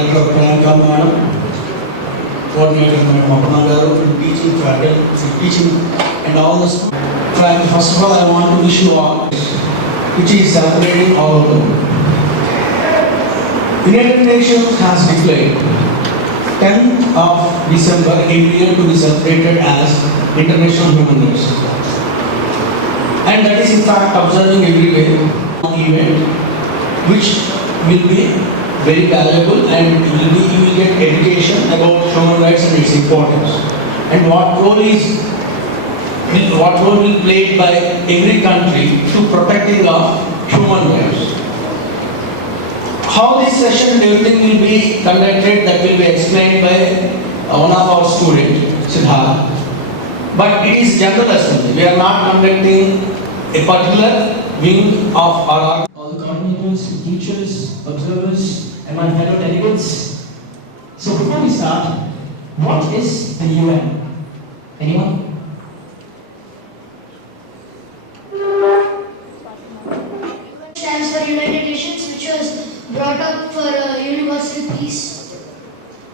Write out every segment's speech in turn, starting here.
Director of Priyanka Madam, Coordinator Madam Apana Garu, teaching faculty, teaching and all the students. First of all, I want to wish you all, which is celebrating all of them. United Nations has declared 10th of December every year to be celebrated as International Human Rights. And that is in fact observing every day an event which will be very valuable and you will get education about human rights and its importance. And what role will be played by every country to protecting of human rights. How this session and everything will be conducted, that will be explained by one of our students, Siddharth. But it is general assembly. We are not conducting a particular wing of our. All the coordinators, teachers, observers, and my fellow delegates. So before we start, what is the UN? Anyone? Stands for United Nations, which was brought up for universal peace,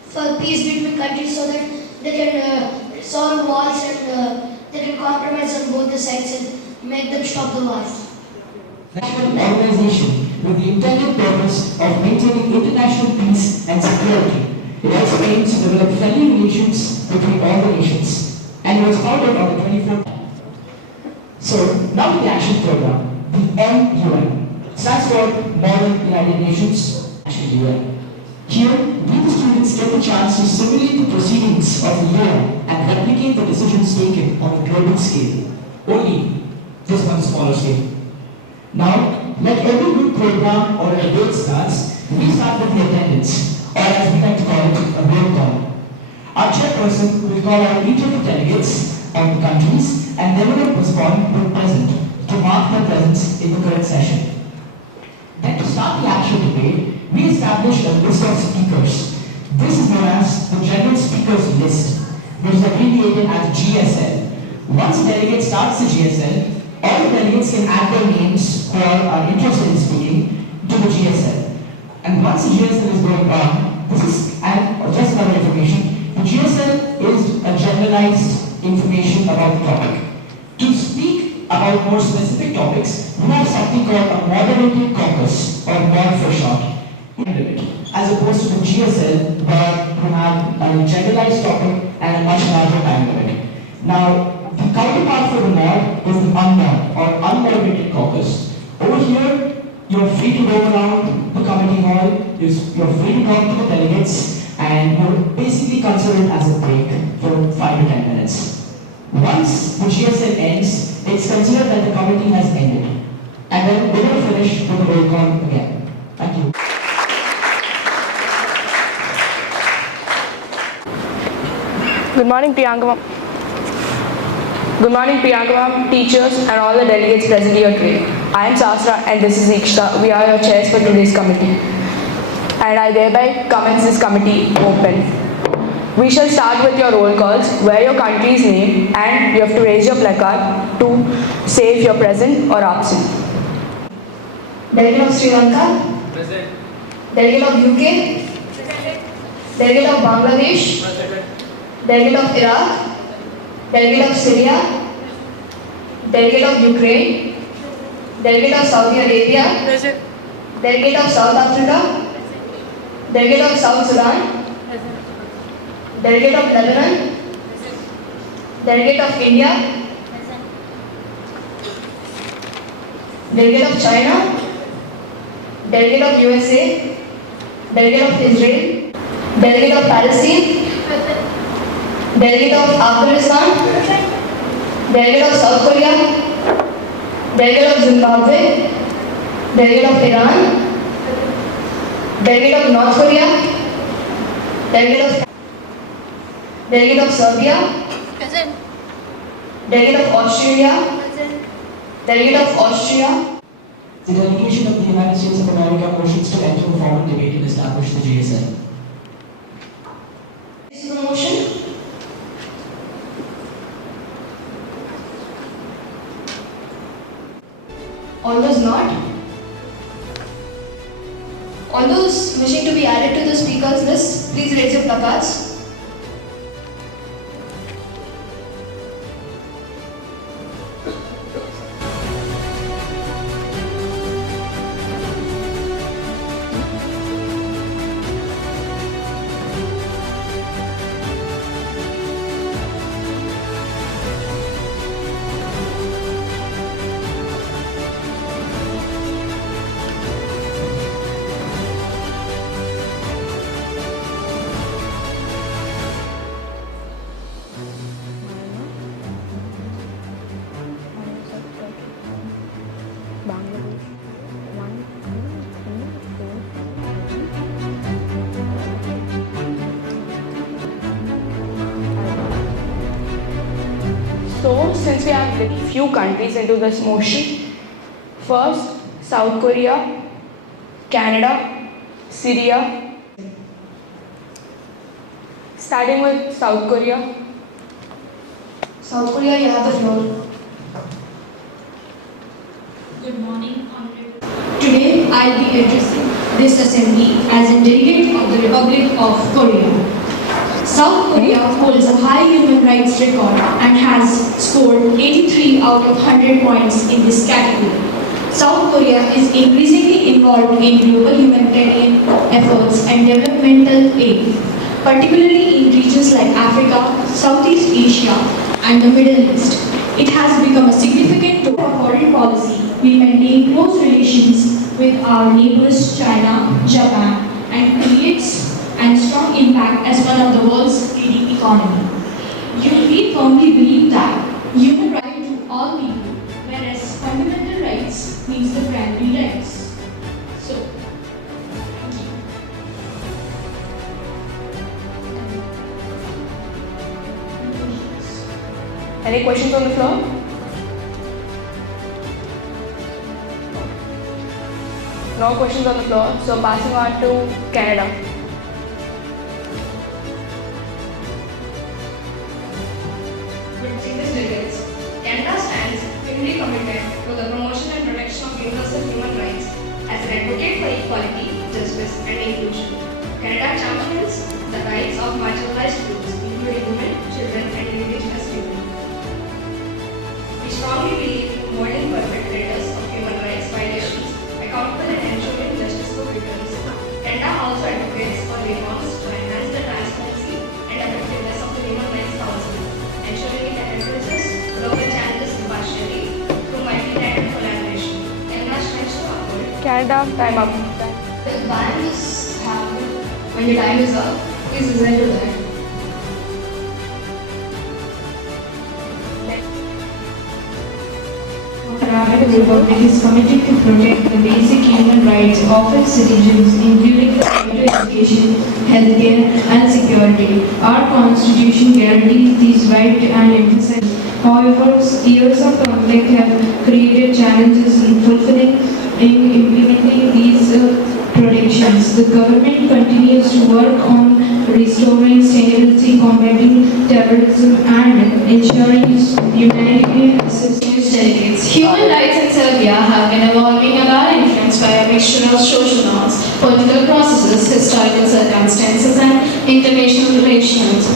for peace between countries, so that they can solve wars and they can compromise on both the sides and make them stop the wars. National organization with the intended purpose of maintaining international peace and security. It also aims to develop friendly relations between all the nations, and it was founded on the 24th. So now the action program, the MUN, stands for Modern United Nations, actually UN. Here, we the students get the chance to simulate the proceedings of the UN and replicate the decisions taken on a global scale. Only this on a smaller scale. Now, like every good program or a debate starts, we start with the attendance, or as we like to call it, a roll call. Our chairperson will call out each of the delegates of the countries, and they will respond with present to mark their presence in the current session. Then to start the actual debate, we establish a list of speakers. This is known as the General Speakers List, which is abbreviated as GSL. Once a delegate starts the GSL, all the delegates can add their names who are interested in speaking to the GSL. And once the GSL is going on, this is just another information. The GSL is a generalized information about the topic. To speak about more specific topics, we have something called a moderated caucus, or MOD for short, as opposed to the GSL, where we have a generalized topic and a much larger time limit. Now, the counterpart for the mod is the unmod or unmoderated caucus. Over here, you're free to go around the committee hall, you're free to talk to the delegates, and you're basically considered as a break for 5 to 10 minutes. Once the GSL ends, it's considered that the committee has ended. And then we're going to finish with the roll call again. Thank you. Good morning, Priyanka. Good morning, Priyanka, teachers, and all the delegates present here today. I am Sasra, and this is Ikshita. We are your chairs for today's committee. And I thereby commence this committee open. We shall start with your roll calls, where your country's name, and you have to raise your placard to say if you're present or absent. Delegate of Sri Lanka. Present. Delegate of UK. Present. Delegate of Bangladesh. Present. Delegate of Iraq. Delegate of Syria. Delegate of Ukraine. Delegate of Saudi Arabia. Present. Delegate of South Africa. Present. Delegate of South Sudan. Present. Delegate of Lebanon. Present. Delegate of India. Present. Delegate of China. Delegate of USA. Delegate of Israel. Delegate of Palestine. Present. Delegate of Afghanistan. Delegate of South Korea. Delegate of Zimbabwe. Delegate of Iran. Delegate of North Korea. Delegate of Serbia. Present. Delegate of Australia. Present. Delegate of Austria. The delegation of the United States of America motions to enter the formal debate and establish the GSL. This is the motion. All those not? All those wishing to be added to the the speakers list, please raise your placards. So, since we have very few countries into this motion, first South Korea, Canada, Syria. Starting with South Korea. South Korea, you have the floor. Good morning, Honorable. Today, I'll be addressing this assembly as a delegate of the Republic of Korea. South Korea holds a high human rights record and has scored 83 out of 100 points in this category. South Korea is increasingly involved in global humanitarian efforts and developmental aid, particularly in regions like Africa, Southeast Asia, and the Middle East. It has become a significant tool of foreign policy. We maintain close relations with our neighbors China, Japan, and creates a strong impact as one of the world's leading economy. We firmly believe that human rights to all people, whereas fundamental rights means the primary rights. So, thank you. Any questions on the floor? No questions on the floor. So passing on to Canada. Distinguished delegates, Canada stands firmly committed to the promotion and protection of universal human rights as an advocate for equality, justice, and inclusion. Canada champions the rights of marginalized groups, including women, children, and indigenous people. We strongly believe in holding perpetrators of human rights violations accountable and ensuring justice for victims. Canada also advocates for reforms to enhance the transparency and effectiveness of the Human Rights Council, ensuring it addresses global challenges impartially through multilateral collaboration. Canada strives to uphold. Canada, time up. The ban is happening when the time is up. Please listen to that. The Republic is committed to protect the basic human rights of its citizens, including the right to education, healthcare, and security. Our Constitution guarantees these rights and emphasizes. However, years of conflict have created challenges in implementing these protections. The government continues to work on restoring stability, combating terrorism, and ensuring humanitarian assistance. Delegates. Human rights in Serbia have been evolving and are influenced by a mixture of social norms, political processes, historical circumstances, and international relations.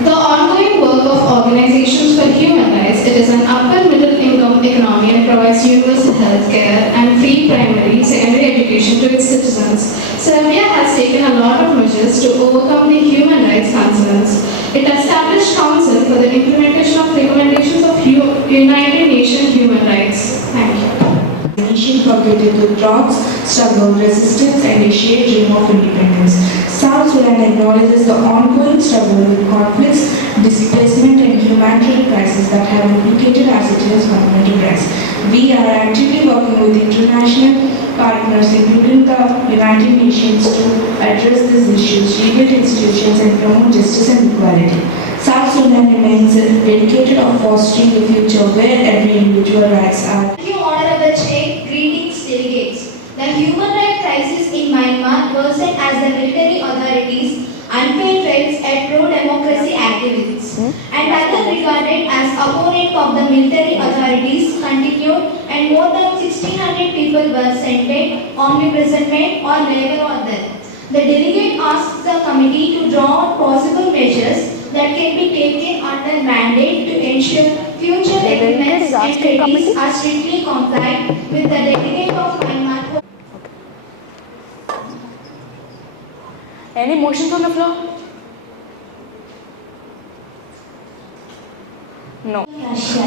The ongoing work of organizations for human rights, it is an upper middle income economy and provides universal health care and free primary, secondary education to its citizens. Serbia has taken a lot of measures to overcome the human rights concerns. It established Council for the implementation of recommendations of United Nations human rights. Thank you. Nation committed to droughts, struggle, resistance, and a shared dream of independence. South Sudan acknowledges the ongoing struggle with conflicts, displacement, and humanitarian crises that have implicated our citizens' fundamental rights. We are actively working with international partners, including the United Nations, to address these issues, rebuild institutions, and promote justice and equality. South Sudan remains dedicated of fostering a future where every individual rights are. Thank you, Honorable Chair. Greetings, delegates. The human rights crisis in Myanmar worsened as the military authorities unpaid threats at pro-democracy activists and others regarded as opponents of the military authorities continued, and more than 1,600 people were sentenced on imprisonment or labor or death. The delegate asks the committee to draw out possible measures that can be taken under mandate to ensure future agreements and treaties are strictly compliant with the delegate of Myanmar. Any motions on the floor? No. Russia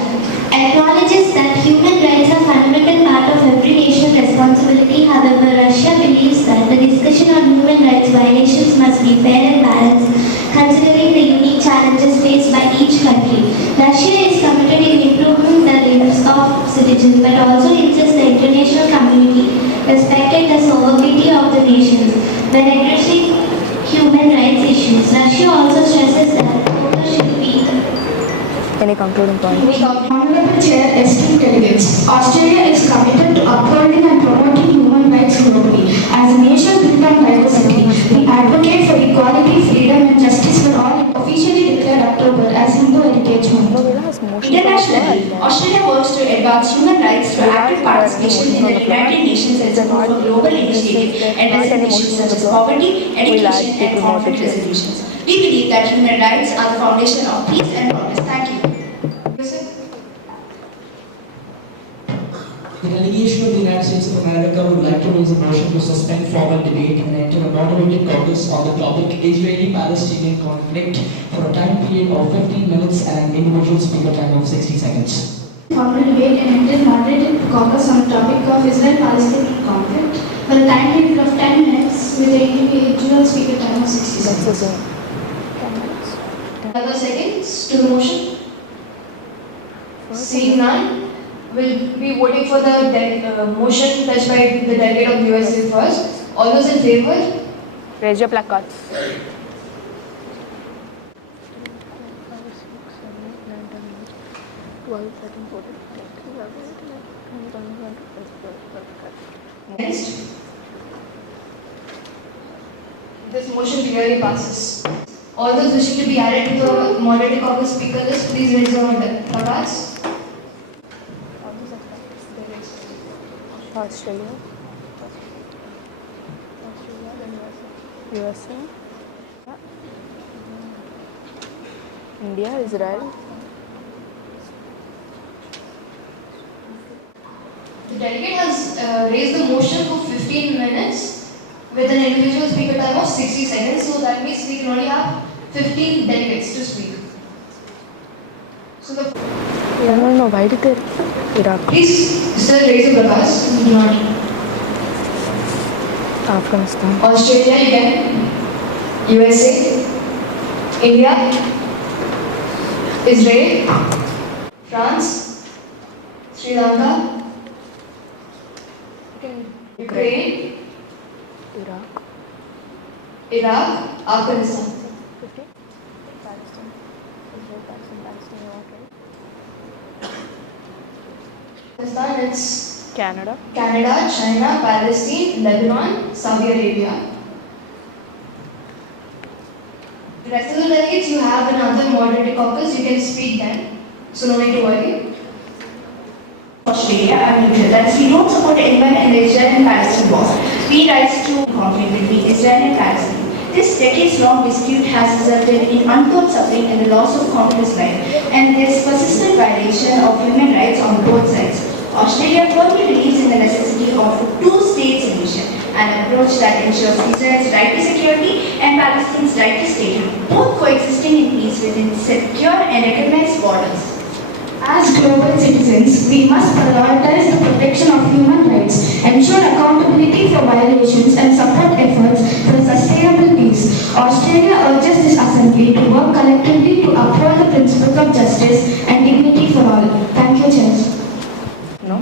acknowledges that human rights are a fundamental part of every nation's responsibility. However, Russia believes that the discussion on human rights violations must be fair and balanced, considering the unique challenges faced by each country. Russia is committed in improving the lives of citizens, but also insists the international community respected the sovereignty of the nations. When addressing human rights issues, Russia also stresses that focus should be Any concluding point? Honorable Chair, esteemed delegates, Australia is committed to upholding and promoting human rights globally. As a nation built on diversity, we advocate for equality, freedom and justice for all. Officially declared October as Hindu Heritage Month. Internationally, Australia works to advance human rights through active participation in the United Nations and support for global initiatives addressing issues such as poverty, education and conflict resolutions. We believe that human rights are the foundation of peace and progress. Thank you. The delegation of the United States of America would like to raise a motion to suspend formal debate and enter a moderated caucus on the topic Israeli-Palestinian conflict for a time period of 15 minutes and an individual speaker time of 60 seconds. Formal debate and enter moderated caucus on the topic of Israel-Palestinian conflict for a time period of 10 minutes with an individual speaker time of 60 seconds. Other seconds to the motion? Seeing none, we'll be voting for the motion touched by the delegate of USA first. All those in favor? Raise your placards. Next. This motion clearly passes. All those wishing to be added to the moderated caucus speaker list, please raise your cards. Australia, USA, India, Israel. The delegate has raised the motion for 15 minutes with an individual speaker time of 60 seconds. So that means we can only have 15 delegates to speak. So the No, why did they Iraq? please still raise your cards. Do not. Afghanistan. Australia again, USA, India, Israel, France, Sri Lanka, Ukraine, Iraq, Afghanistan. Pakistan, it's Canada. Canada, China, Palestine, Lebanon, Saudi Arabia. The rest of the delegates, you have another moderated caucus, you can speak then. So no need to worry. Australia are neutral. That is, we don't support anyone in the Israel and Palestine war. We rise to conflict between Israel and Palestine. This decades-long dispute has resulted in untold suffering and the loss of countless lives, and there's persistent violation of human rights on both sides. Australia firmly believes in the necessity of a two-state solution, an approach that ensures Israel's right to security and Palestine's right to statehood, both coexisting in peace within secure and recognized borders. As global citizens, we must prioritize the protection of human rights, ensure accountability for violations, and support efforts for sustainable peace. Australia urges this assembly to work collectively to uphold the principles of justice and dignity for all. Thank you, Chair. No?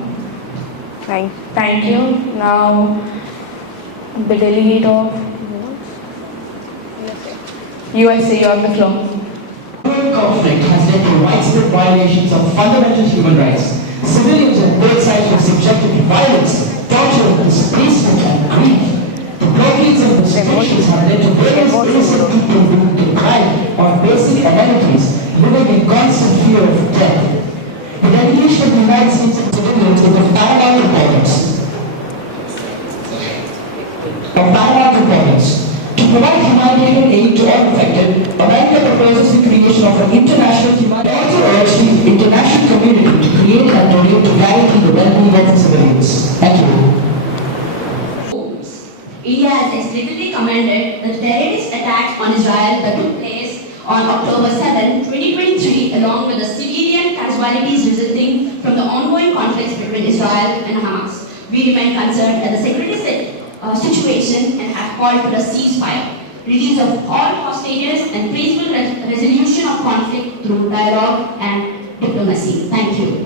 Thank you. Now, the delegate of USA, you have the floor. The conflict has led to widespread violations of fundamental human rights. Civilians on both sides were subjected to violence, torture, displacement, and grief. The blockades and restrictions have led to various innocent people who deprived of basic amenities, living in constant fear of death. The delegation of the United States civilians is of paramount importance. To provide humanitarian aid to all affected, America proposes the creation of an international humanitarian. Also urge the international community to create and donate to guarantee the well-being of the civilians. Thank you. India has explicitly commended the terrorist attack on Israel that took place on October 7, 2023, along with the civilian casualties resulting from the ongoing conflicts between Israel and Hamas. We remain concerned at the security situation and have called for a ceasefire, release of all hostages, and peaceful resolution of conflict through dialogue and diplomacy. Thank you.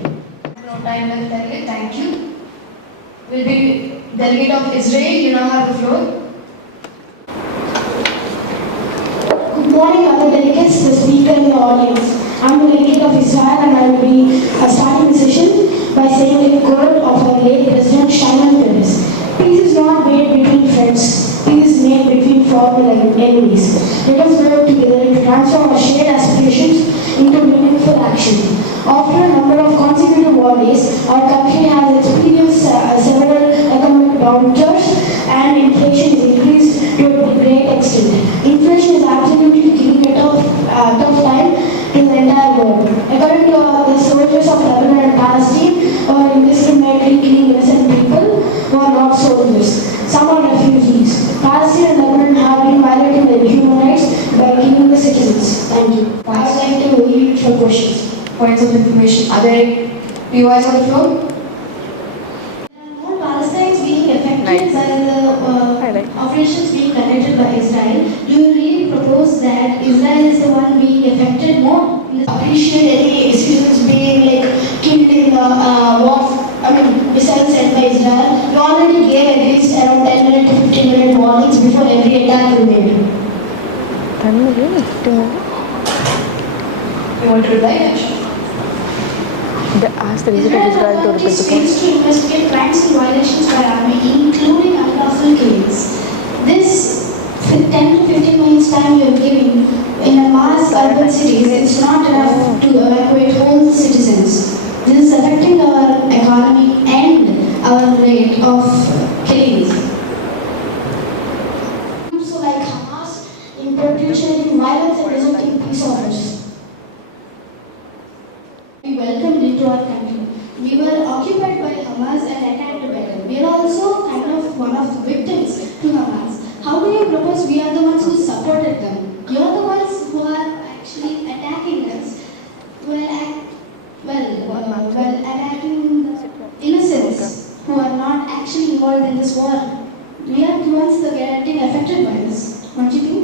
No time left, delegate. Thank you. Will be delegate of Israel. You now have the floor. Good morning, other delegates, the speaker, and the audience. I'm the delegate of Israel, and I will be starting the session by saying a quote of our late President Shimon Peres. Peace is not made between friends. Peace is made between former enemies. Let us work together to transform our shared aspirations into meaningful action. After a number of consecutive war days, our country has experienced several economic downturns, and inflation is increased to a great extent. Inflation is absolutely giving a tough time to the entire world. According to the soldiers of Lebanon and Palestine, who are indiscriminately killing innocent people who are not soldiers. Some are refugees. Palestine and Lebanon have been violating their human rights by killing the citizens. Thank you. I would like to yield for questions. Points of information. Are there POIs on the floor? More Palestinians being affected by the operations being conducted by Israel. Do you really propose that Israel is the one being affected more? Appreciate any citizens being killed in missiles sent by Israel. You already gave at least around 10 minute to 15 minute warnings before every attack was made. You want to reply? Ask the Israel authorities fails to investigate crimes and violations by army, including unlawful killings. This 10 to 15 minutes time you are giving in a mass urban cities, it's not enough to evacuate whole citizens. This is affecting our economy and our rate of killings. So like Hamas in perpetuating violence and resulting peace offers. We welcomed into our country. We were occupied by Hamas and attacked by them. We are also kind of one of the victims to Hamas. How do you propose we are the ones who supported them? You are the ones who are actually attacking us. Attacking innocents who are not actually involved in this war. We are the ones that are getting affected by this. Don't you think?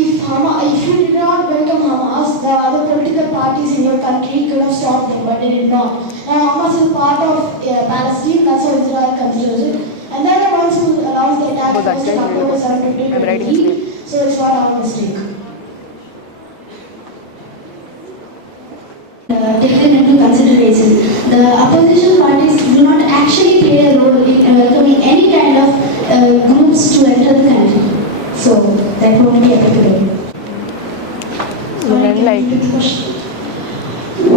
If you did not welcome Hamas, the other political parties in your country could have stopped them, but they did not. Now Hamas is part of Palestine, that's how Israel considers it. And they are the ones who announced the attack first in October 7, 2023. So it's not our mistake. Taken into consideration, the opposition parties do not actually play a role in welcoming any kind of groups to enter the country. So that won't be applicable.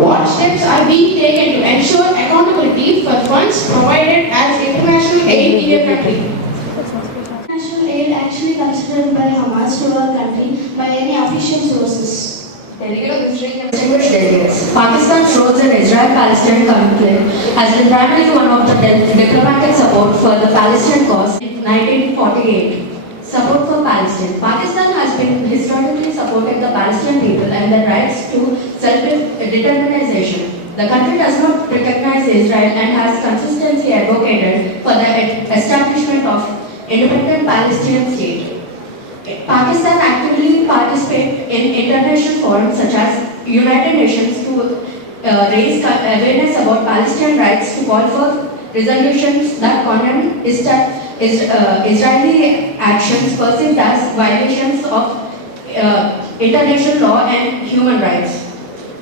What steps are being taken to ensure accountability for funds provided as international aid in your country? International aid actually considered by Hamas to our country by any official sources. Delegate of Israel. Distinguished delegates, Pakistan's role in Israel-Palestine conflict has been primarily one of the diplomatic support for the Palestinian cause in 1948. Support for Palestine. Pakistan has been historically supporting the Palestinian people and their rights to self-determination. The country does not recognize Israel and has consistently advocated for the establishment of independent Palestinian state. Pakistan actively participates in international forums such as United Nations to raise awareness about Palestinian rights, to call for resolutions that condemn Israeli actions perceived as violations of international law and human rights.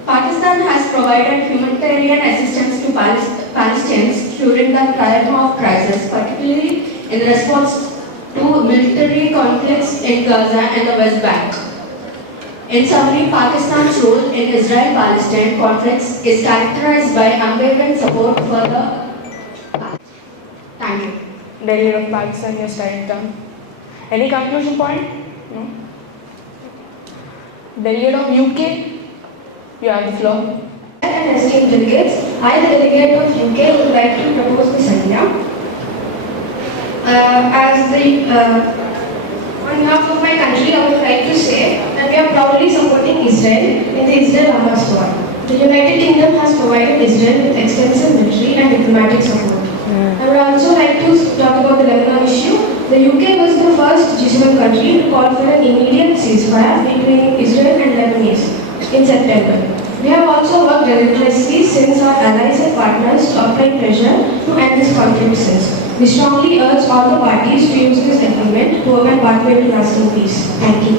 Pakistan has provided humanitarian assistance to Palestinians during the time of crisis, particularly in response to military conflicts in Gaza and the West Bank. In summary, Pakistan's role in Israel-Palestine conflicts is characterized by unwavering support for the. Thank you. delegate of Pakistan, your time done. Any conclusion point? No. Delegate of UK, you have the floor. And esteemed delegates, I, the delegate of UK, would like to propose this idea. On behalf of my country, I would like to say that we are proudly supporting Israel in the Israel-Hamas war. The United Kingdom has provided Israel with extensive military and diplomatic support. I would also like to talk about the Lebanon issue. The UK was the first G7 country to call for an immediate ceasefire between Israel and Lebanese in September. We have also worked relentlessly since our allies and partners to apply pressure to end this conflict since. We strongly urge all the parties to use this agreement to work on pathway to lasting peace. Thank you.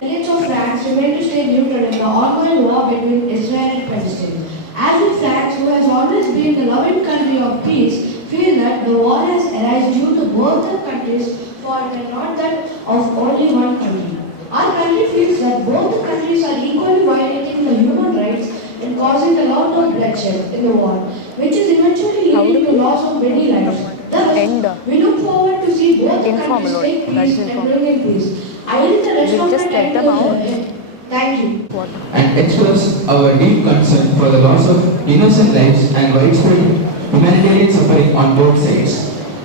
Delegates of France remain to stay neutral in the ongoing war between Israel and Palestine. As in France, who has always been the loving country of peace, feel that the war has arisen due to both the countries' fault and not that of only one country. Our country feels that both the countries are equally violating the human rights and causing a lot of bloodshed in the war, which is eventually leading to loss of many lives. Thus, we look forward to see both the countries take peace and bring in peace. I will the rest of my time to the Thank you. And express our deep concern for the loss of innocent lives and widespread humanitarian suffering on both sides.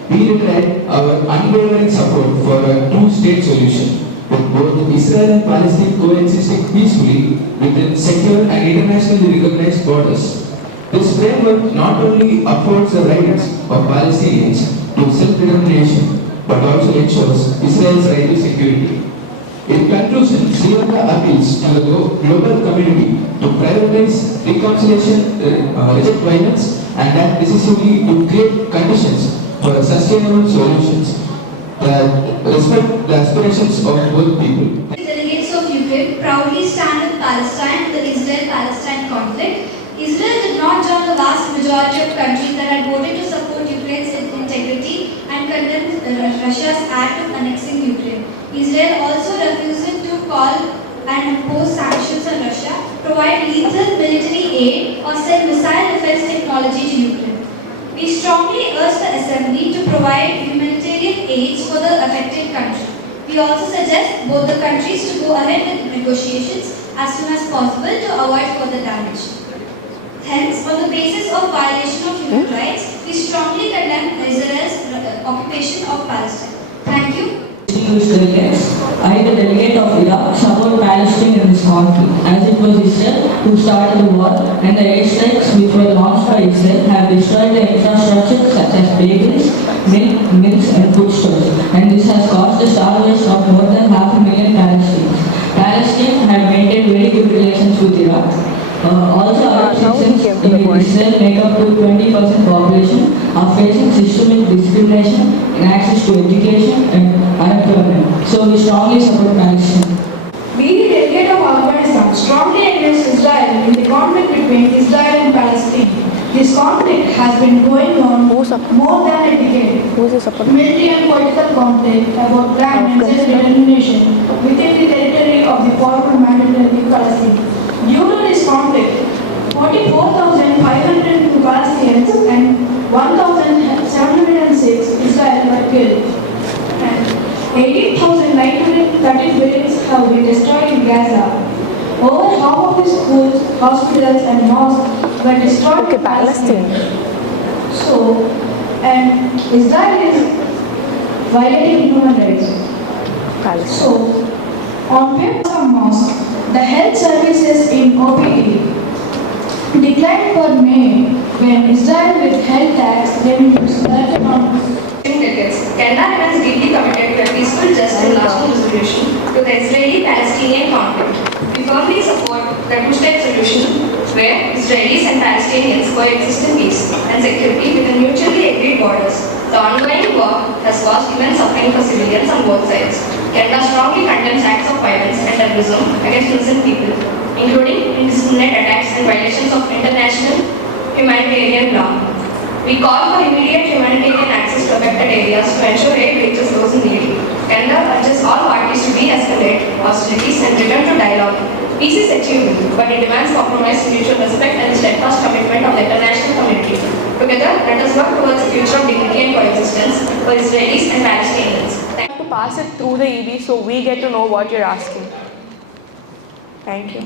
We reiterate our unwavering support for a two-state solution, with both Israel and Palestine coexisting peacefully within secure and internationally recognized borders. This framework not only upholds the rights of Palestinians to self-determination, but also ensures Israel's right to security. In conclusion, Sri Lanka appeals to the global community to prioritize reconciliation, reject violence, and act decisively to create conditions for sustainable solutions that respect the aspirations of both people. Delegates of UK proudly stand with Palestine in the Israel-Palestine conflict. Israel did not join the vast majority of countries that had voted to support Ukraine's integrity and condemned Russia's act of annexing Ukraine. Israel also refused to call and impose sanctions on Russia, provide lethal military aid, or send missile defense technology to Ukraine. We strongly urge the Assembly to provide humanitarian aids for the affected country. We also suggest both the countries to go ahead with negotiations as soon as possible to avoid further damage. Hence, on the basis of violation of human rights, we strongly condemn Israel's occupation of Palestine. Thank you. Distinguished delegates, I, the delegate of Iraq, support Palestine in this conflict, as it was Israel who started the war, and the airstrikes which were launched by Israel have destroyed the infrastructure such as bakeries, mills, and food stores, and this has caused the starvation of more than 500,000 Palestinians. Palestine had maintained very good relations with Iraq. Also, Arab citizens in Israel make up to 20% population are facing systemic discrimination in access to education and unemployment. So we strongly support Palestine. We, the delegate of Afghanistan, strongly against Israel in the conflict between Israel and Palestine. This conflict has been going on more than a decade. Military and political conflict about land and self-determination within the territory of the former mandatory Palestine. During this conflict, 44,502 Palestinians and 1,706 Israelis were killed. And 18,930 buildings have been destroyed in Gaza. Over half of the schools, hospitals and mosques were destroyed in Palestine. So, and Israel is violating human rights. So, on paper of mosque, the health services in OPD declined for May when Israel with health tax revenues that amount. Canada remains deeply committed to a peaceful, just and lasting resolution to the Israeli-Palestinian conflict. We firmly support the two-state solution where Israelis and Palestinians coexist in peace and security within mutually agreed borders. The ongoing war has caused immense suffering for civilians on both sides. Canada strongly condemns acts of violence and terrorism against innocent people, including indiscriminate attacks and violations of international humanitarian law. We call for immediate humanitarian access to affected areas to ensure aid reaches those in need. Canada urges all parties to de-escalate hostilities and return to dialogue. Peace is achievable, but it demands compromise, mutual respect, and the steadfast commitment of the international community. Together, let us work towards a future of dignity and coexistence. for Israelis and Palestinians. You have to pass it through the EB so we get to know what you're asking. Thank you.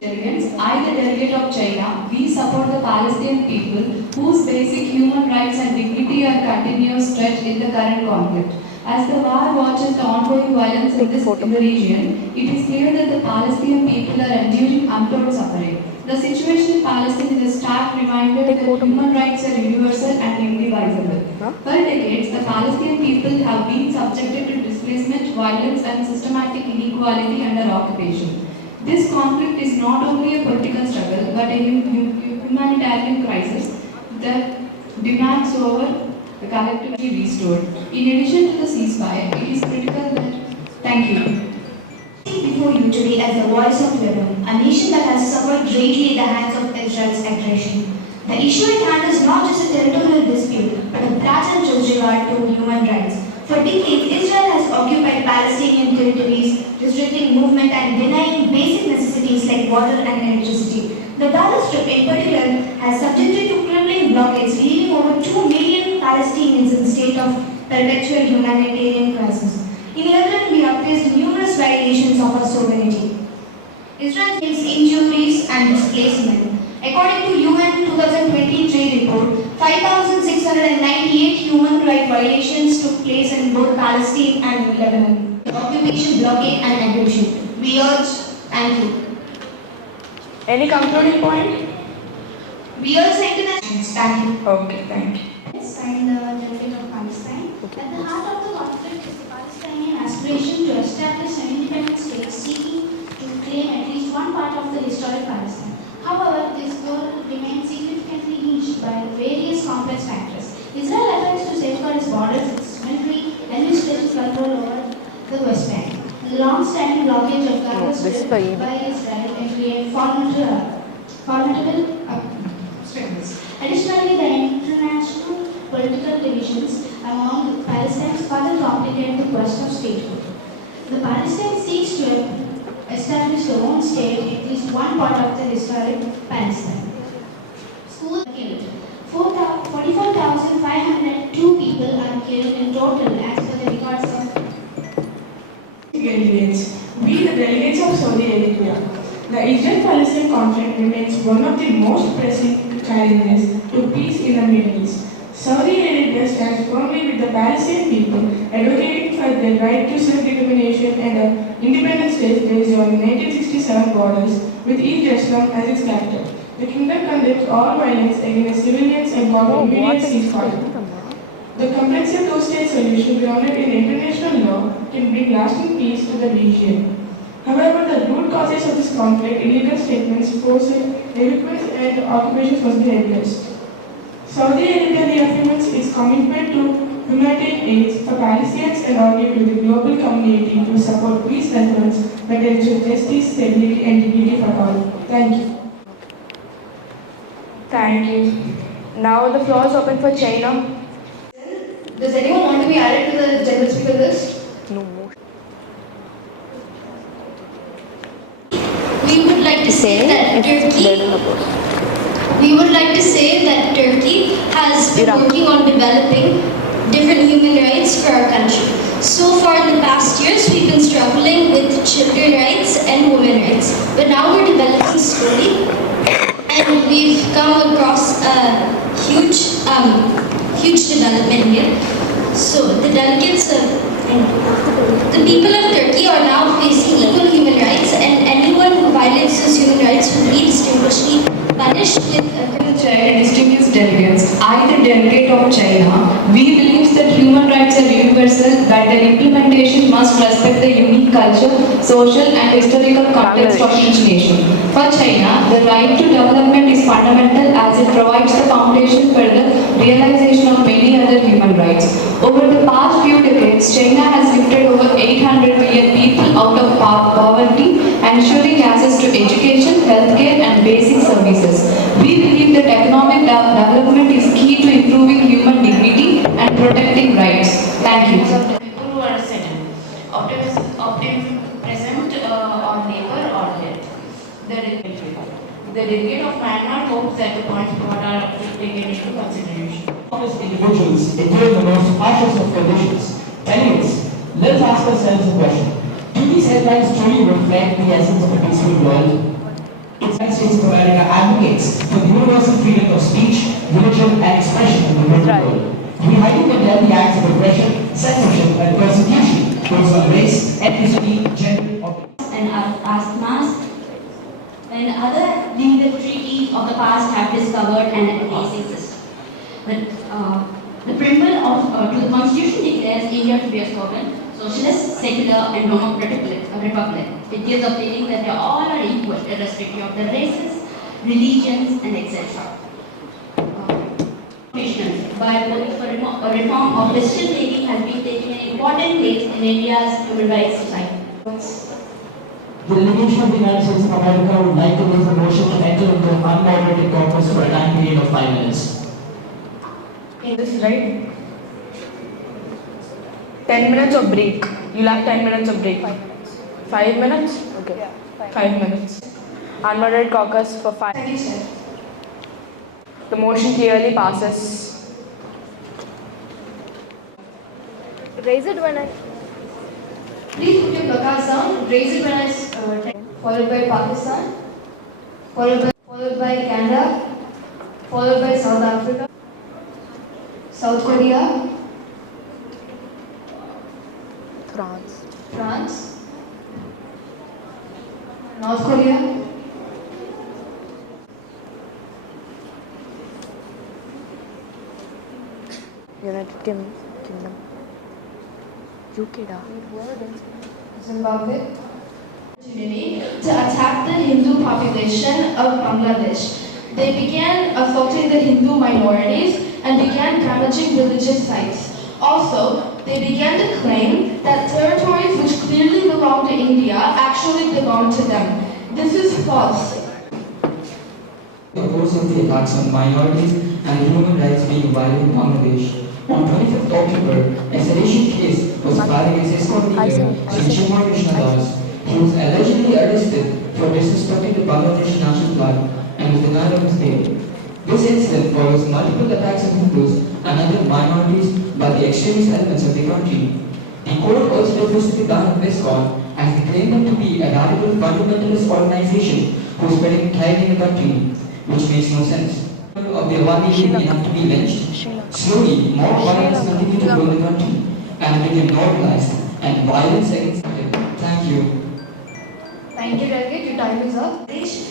Delegates, I, the delegate of China, we support the Palestinian people whose basic human rights and dignity are continuous threat in the current conflict. As the war watches the ongoing violence in the region, it is clear that the Palestinian people are enduring untold suffering. The situation in Palestine is a stark reminder that human rights are universal and indivisible. For decades, the Palestinian people have been subjected to displacement, violence, and systematic inequality under occupation. This conflict is not only a political struggle but a humanitarian crisis that demands over the collectively restored. In addition to the ceasefire, it is critical that. Thank you. Before you today as the voice of Lebanon, a nation that has suffered greatly at the hands of Israel's aggression. The issue at hand is not just a territorial dispute, but a blatant disregard to human rights. For decades, Israel has occupied Palestinian territories, restricting movement and denying basic necessities like water and electricity. The Gaza Strip in particular has subjected to crippling blockades, leaving over 2 million Palestinians in a state of perpetual humanitarian crisis. In Lebanon, we have faced numerous violations of our sovereignty. Israel takes injuries and displacement. According to UN 2023 report, 5,698 human rights violations took place in both Palestine and Lebanon. Occupation, blockade and aggression. We urge, thank you. Any concluding point? We urge the international, thank you. Okay, thank you. I'm the delegate of Palestine. At the heart of the conflict is the Palestinian aspiration to establish an independent state seeking to claim at least one part of the historic Palestine. However, this goal remains significantly hinged by various complex factors. Israel attempts to safeguard its borders, its military, administrative control over the West Bank. The long-standing blockage of Gaza Strip by Israel can create formidable struggles. Additionally, the international political divisions among Palestinians further complicate the quest of statehood. The Palestinians seeks to establish their own state, at least one part of the historic Palestine. Schools killed. 44,502 people are killed in total as per the records of Delegates. We, the delegates of Saudi Arabia. The Israel-Palestine conflict remains one of the most pressing challenges to peace in the Middle East. Saudi Arabia stands firmly with the Palestinian people, advocating for their right to self-determination and an independent state based on 1967 borders, with East Jerusalem as its capital. The kingdom condemns all violence against civilians and calls immediate ceasefire. The comprehensive two-state solution grounded in international law can bring lasting peace to the region. However, the root causes of this conflict, illegal statements, forcing evictions and occupations must be addressed. Saudi Arabia reaffirms its commitment to humanitarian aid for Palestinians and argues with the global community to support peace efforts that ensure justice, stability and dignity for all. Thank you. Thank you. Now the floor is open for China. Does anyone want to be added to the general speaker list? No. We would like to say that Turkey has been working on developing different human rights for our country. So far in the past years, we've been struggling with children's rights and women's rights. But now we're developing slowly, and we've come across a huge development here. So the delegates the people of Turkey are now facing equal human rights, and anyone who violates those human rights will be distinguishedly punished with The chair distinguished delegates. I, the delegate of China, we believe that human rights are universal, but their implementation must respect the unique culture, social and historical context of each nation. For China, the right to development is fundamental as it provides the foundation for the realization of many other human rights. Over the past few decades, China has lifted over 800 million people out of poverty, ensuring access to education, healthcare and basic services. We believe that economic development is key to improving human dignity and protecting rights. Thank you. People who are settled, often present on labor or death. The delegate of Myanmar hopes that the points brought are taken into consideration. countless individuals endure the most harshest of conditions. Anyways, let's ask ourselves a question. Do these headlines truly reflect the essence of a peaceful world? The United States of America advocates for the universal freedom of speech, religion, and expression in the modern world. We highly condemn the acts of oppression, censorship, and persecution based on race, ethnicity, gender, or and asthmas, when other legal treaties of the past have discovered an amazing system. The preamble to the Constitution declares India to be a sovereign, socialist, secular, and democratic republic. It gives a feeling that they all are equal, irrespective of their races, religions, and etc. By voting for a reform of decision making has been taking an important place in India's human rights society. the delegation of the United States of America would like to raise a motion to enter into an unmoderated caucus for a time period of 5 minutes. Is this right? 10 minutes of break. You'll have 10 minutes of break. 5 minutes? Okay. 5 minutes. Unmoderated caucus for 5. Thank you, sir. The motion clearly passes. Raise it when I. Please put your plakaas down. Raise it when I. Followed by Pakistan. Followed by Canada. Followed by South Africa. South Korea. France. North Korea. United Kingdom. UK da. Zimbabwe. To attack the Hindu population of Bangladesh. They began assaulting the Hindu minorities and began damaging religious sites. Also, they began to claim that territories which clearly belong to India actually belong to them. This is false. The course of the attacks on minorities and human rights being violated in Bangladesh. On 25th October, a sedition case was filed against escort leader Shiv Krishna Das. He was allegedly arrested for disrespecting the Bangladesh national flag and was denied of his bail. This incident follows multiple attacks on Hindus and other minorities by the extremist elements of the country. The court also refused to ban ISKCON as they claimed them to be a radical fundamentalist organization who is spreading terror in the country, which makes no sense. Of the Awami League have to be lynched. Slowly, more violence continued to grow in the country and became normalized, and violence against it. Thank you. Thank you, Delegate. Your time is up.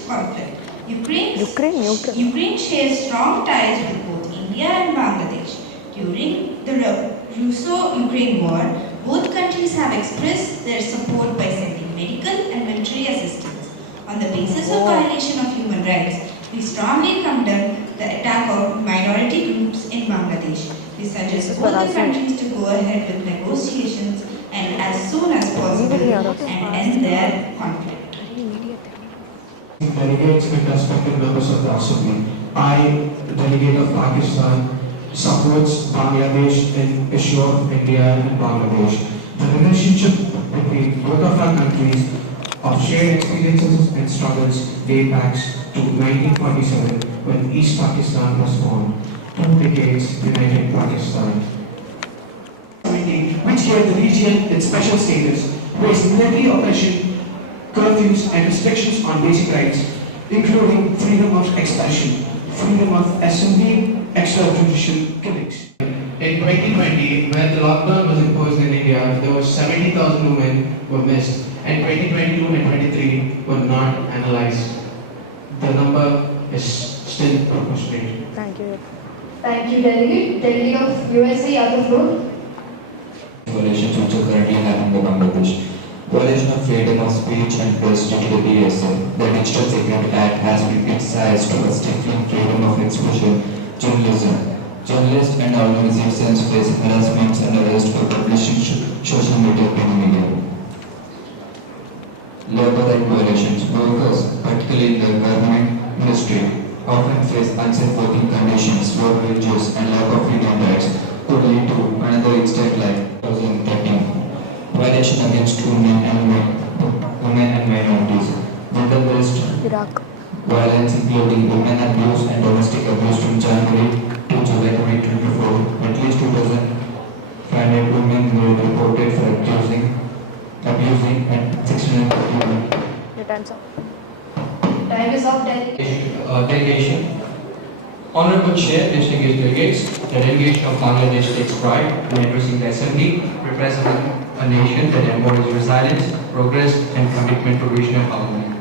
Conflict. Ukraine shares strong ties with both India and Bangladesh. During the Russo-Ukraine war, both countries have expressed their support by sending medical and military assistance. On the basis of violation of human rights, we strongly condemn the attack of minority groups in Bangladesh. We suggest both the countries to go ahead with negotiations and as soon as possible and end their conflict. Delegates and respected members of the Assembly, I, the delegate of Pakistan, supports Bangladesh in issue of India and Bangladesh. The relationship between both of our countries of shared experiences and struggles date back to 1947 when East Pakistan was formed. 2 decades united Pakistan. Which gave the region its special status, raised military oppression, curfews and restrictions on basic rights, including freedom of expression, freedom of assembly, extrajudicial killings. In 2020, when the lockdown was imposed in India, there were 70,000 women were missed, and 2022 and 23 were not analyzed. The number is still proportionate. Thank you. Thank you, Delegate. Delegate of USA, you have the floor. Violations which are currently happening in Bangladesh. Violation of freedom of speech and press due to the BSA. The Digital Security Act has been criticized for stifling freedom of expression, journalism. Journalists and organizations face harassments and arrest for publishing social media media. Labor right violations. Workers, particularly in the government industry, often face unsafe working conditions, low wages, and lack of freedom rights could lead to another incident like 2013. Violation against women and minorities. Gender-based violence including women abuse and domestic abuse from January to in July 2024, at least 2,500 women were reported for abusing and sexually abusing. Your time's up. Time is up, Delegation. Honorable Chair, distinguished delegates, the delegation of Bangladesh takes pride in addressing the Assembly, representing a nation that embodies resilience, progress, and commitment to regional harmony.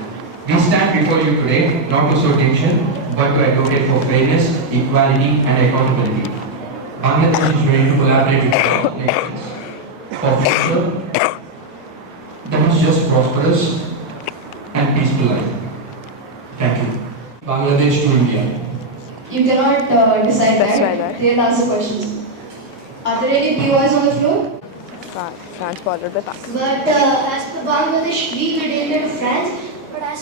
We stand before you today not to sow tension, but to advocate for fairness, equality, and accountability. Bangladesh is ready to collaborate with all nations for a future that is just prosperous and peaceful life. Thank you. Bangladesh to India. You cannot decide That's that. right. They'll answer questions. Are there any POIs on the floor? France followed by Pakistan. But as per Bangladesh, we were dealing to France. But as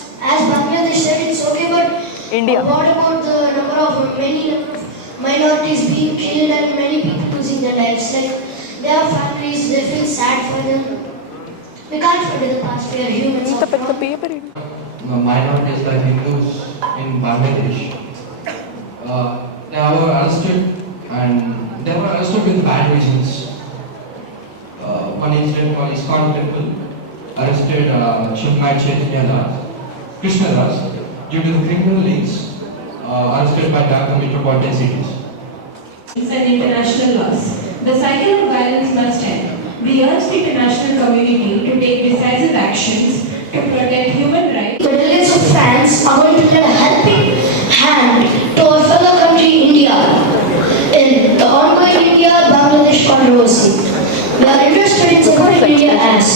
Bangladesh said, it's okay. But India. what about the number of minorities being killed and many people losing their lives? Like their families, they feel sad for them. We can't forget the past. We are humans. after all. Minorities like Hindus in Bangladesh. They were arrested with bad reasons. One incident called ISKCON Temple arrested Chimai Chaitanya Das, Krishna Das due to the criminal links arrested by Dhaka metropolitan cities. And international laws. The cycle of violence must end. We urge the international community to take decisive actions to protect human rights. The delegates of France are going to lend a helping hand to our fellow country India in the ongoing India-Bangladesh controversy. We are interested in supporting India as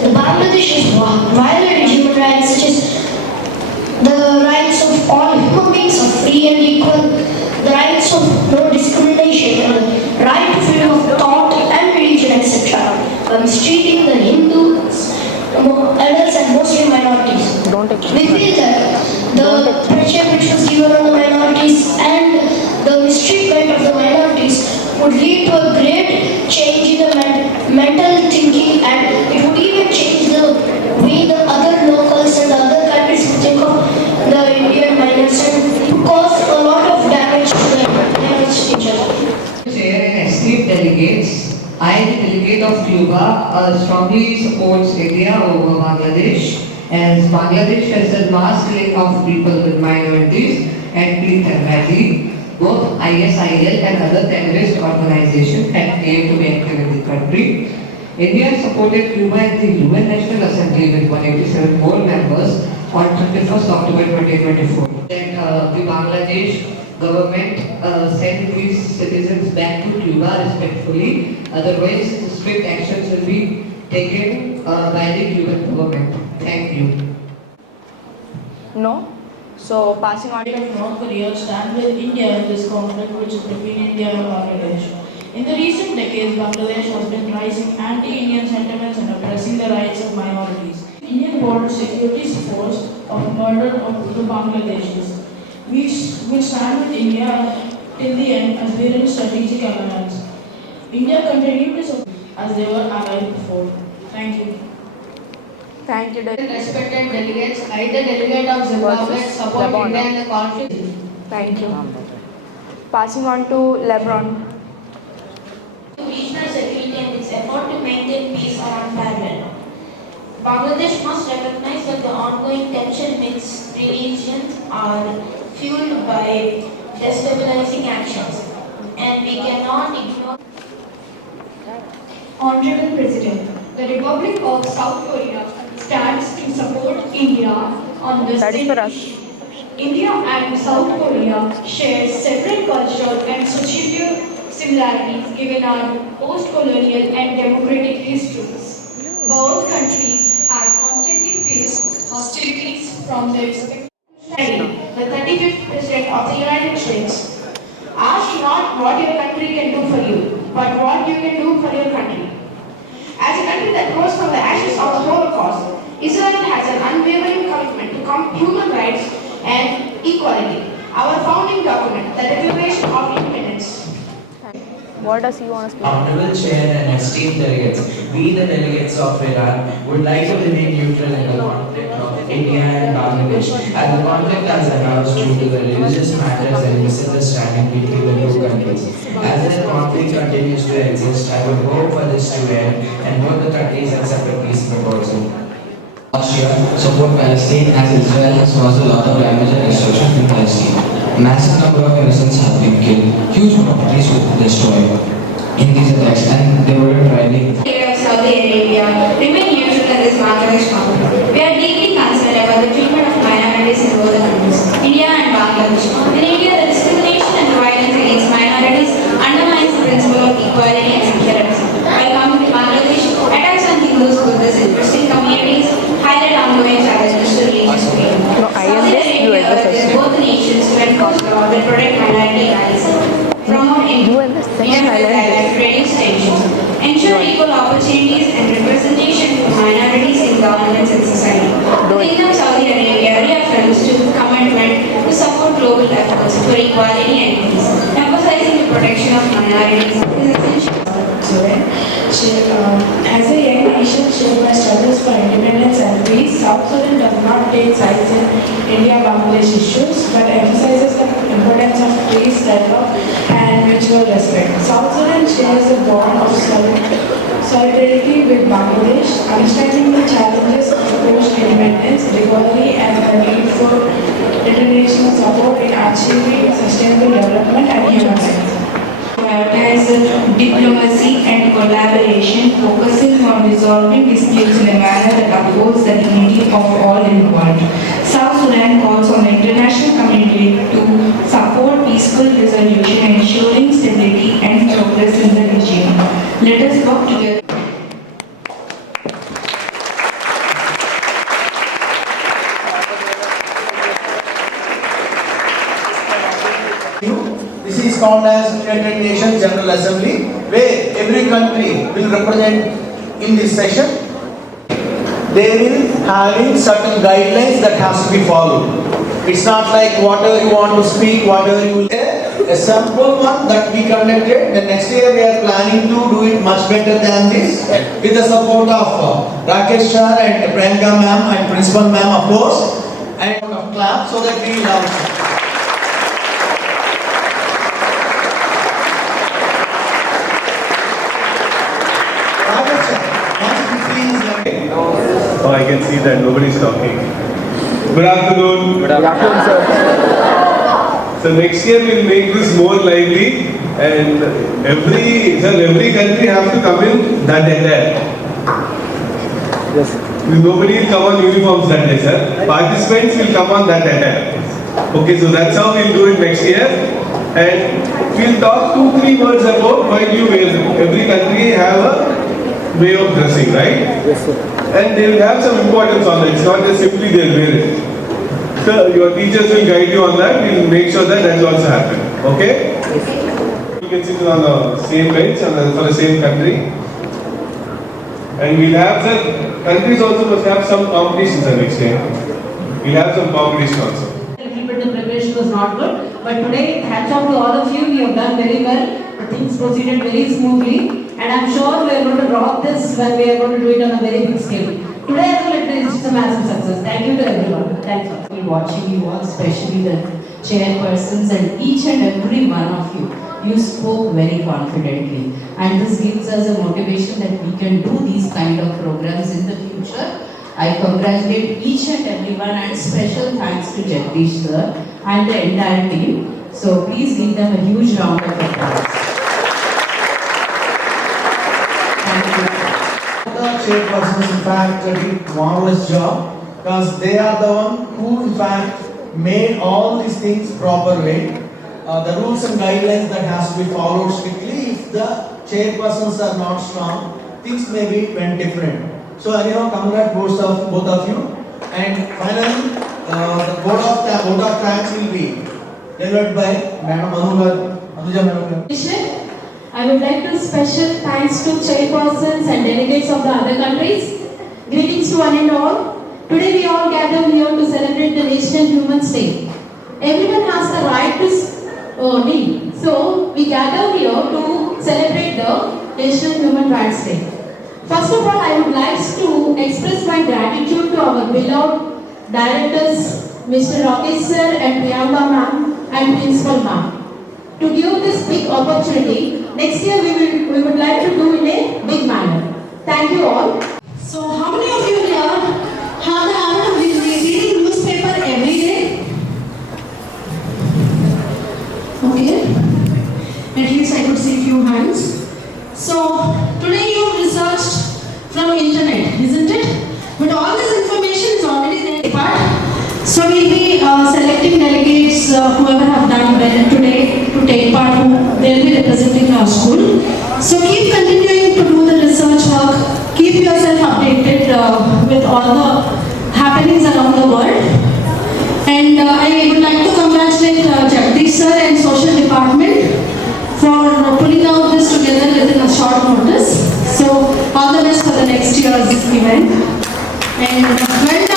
the Bangladesh is violating human rights such as the rights of all human beings are free and equal, the rights of no discrimination, and the right to freedom of thought and religion, etc. by mistreating the Hindus, adults and mostly minorities. We feel that the pressure which was given on the minorities and the mistreatment of the minorities would lead to a great change in the mental thinking, and it would even change the way the other locals and the other countries would think of the Indian minors and cause a lot of damage to the damaged nature. Chair and esteemed delegates, I, the delegate of Cuba, strongly supports India over Bangladesh, as Bangladesh has a mass killing of people with minorities and pre-Tangaji. Both ISIL and other terrorist organizations had claimed to be active in the country. India supported Cuba in the UN National Assembly with 187 more members on 31st October 2024. That the Bangladesh government send these citizens back to Cuba respectfully, otherwise strict actions will be taken by the Cuban government. Thank you. No? So passing on. North Korea stand with India in this conflict which is between India and Bangladesh. In the recent decades, Bangladesh has been rising anti-Indian sentiments and oppressing the rights of minorities. Indian border security force of murder of the Bangladeshis. We will stand with India till the end as we are in strategic alliance. India continued to support as they were allies before. Thank you. Thank you, Respected delegates, I, the delegate of Zimbabwe, support India in the conflict. Thank you. Passing on to Lebron. Regional security and its effort to maintain peace are unparalleled. Bangladesh must recognize that the ongoing tension amidst regions are fueled by destabilizing actions, and we cannot ignore. Honorable President, the Republic of South Korea stands to support India on this issue. India and South Korea share several cultural and societal similarities given our post-colonial and democratic histories. Both countries have constantly faced hostilities from their respective. The 35th President of the United States. Ask not what your country can do for you, but what you can do for your country. As a country that rose from the ashes of the Holocaust, Israel has an unwavering commitment to human rights and equality. Our founding document, the Declaration of Independence. What does he want to speak? Honorable Chair and esteemed delegates, we the delegates of Iran would like to remain neutral in the conflict of India and Bangladesh, as the conflict has aroused due to the religious matters and misunderstanding between the two countries. As the conflict continues to exist, I would hope for this to end and both the countries accept a peace proposal. Last year, support Palestine as Israel has caused a lot of damage and destruction in Palestine. A massive number of innocents have been killed, huge properties were destroyed in these attacks, and they were driving. Saudi Arabia remain neutral in this Bangladesh conflict. We are deeply concerned about the treatment of minorities in both the countries, India and Bangladesh. In India, the discrimination and violence against minorities undermines the principle of equality and security. While coming to Bangladesh, attacks on Hindus, Buddhists, and Christian communities highlight ongoing challenges to religious freedom. Saudi Arabia urges both nations to enforce laws that protect minority rights, promote interfaith dialogue, reduce tensions, ensure equal opportunities and representation for minorities in governments and society. The Kingdom of Saudi Arabia reaffirms its commitment to support global efforts for equality and peace, emphasizing the protection of minorities is essential. As a young nation shaped by struggles for independence and peace, South Sudan does not take sides in India-Bangladesh issues, but emphasizes the importance of peace, dialogue, and mutual respect. South Sudan shares a bond of solidarity with Bangladesh, understanding the challenges of post-independence, recovery, and the need for international support in achieving sustainable development and human rights. Prioritize diplomacy and collaboration, focusing on resolving disputes in a manner that upholds the dignity of all involved. South Sudan calls on the international community to support peaceful resolution, ensuring stability and progress in the region. Let us work together. This is called as United Nations General Assembly, where every country will represent in this session. They will having certain guidelines that has to be followed. It's not like whatever you want to speak, whatever you will. A sample one that we conducted. The next year we are planning to do it much better than this, with the support of Rakesh Shah and Priyanka ma'am and Principal ma'am, of course, and of clap so that we will have. Oh, I can see that nobody's talking. Good afternoon. Good afternoon, sir. So next year we'll make this more lively, and every country has to come in that attire. Yes. Nobody will come on uniforms that day, sir. Participants will come on that attire. Okay, so that's how we'll do it next year, and we'll talk 2-3 words about why you wear. Every country have a way of dressing, right? Yes, sir. And they will have some importance on it. It's not just simply they'll wear it. So your teachers will guide you on that. We'll make sure that that's also happen. Okay? Yes. You can sit on the same bench for the same country. And we'll have the countries also must have some competitions the next year. We'll have some competition also. The preparation was not good, but today, hats off to all of you. You have done very well. Things proceeded very smoothly, and I'm sure we are going to rock this when we are going to do it on a very big scale. Today, I will it is a massive success. Thank you to everyone. Thanks for watching you all, especially the chairpersons and each and every one of you. You spoke very confidently, and this gives us a motivation that we can do these kind of programs in the future. I congratulate each and everyone, and special thanks to Jagdish sir and the entire team. So please give them a huge round of applause. Thank you. The chairpersons, in fact, did marvelous job because they are the one who, in fact, made all these things proper way. The rules and guidelines that has to be followed strictly. If the chairpersons are not strong, things may be went different. So anyhow, congrats both of you. And finally, the vote of thanks will be delivered by Madam Anuja Madam. I would like to special thanks to chairpersons and delegates of the other countries. Greetings to one and all. Today we all gather here to celebrate the National Human Day. Everyone has the right to So we gather here to celebrate the National Human Rights Day. First of all, I would like to express my gratitude to our beloved directors, Mr. Rakesh sir and Priyanka ma'am and Principal ma'am. To give this big opportunity, next year we would like to do in a big manner. Thank you all. So how many of you here have the habit of reading newspaper every day? Okay. At least I could see few hands. So today you researched from internet, isn't it? But all this information is already there. But so we'll be selecting delegates, whoever have done well today to take part. They'll be representing our school. So keep continuing to do the research work. Keep yourself updated with all the happenings around the world. And I would like to congratulate Jagdish sir and social department for pulling out this together within a short notice. So all the best for the next year's event. And well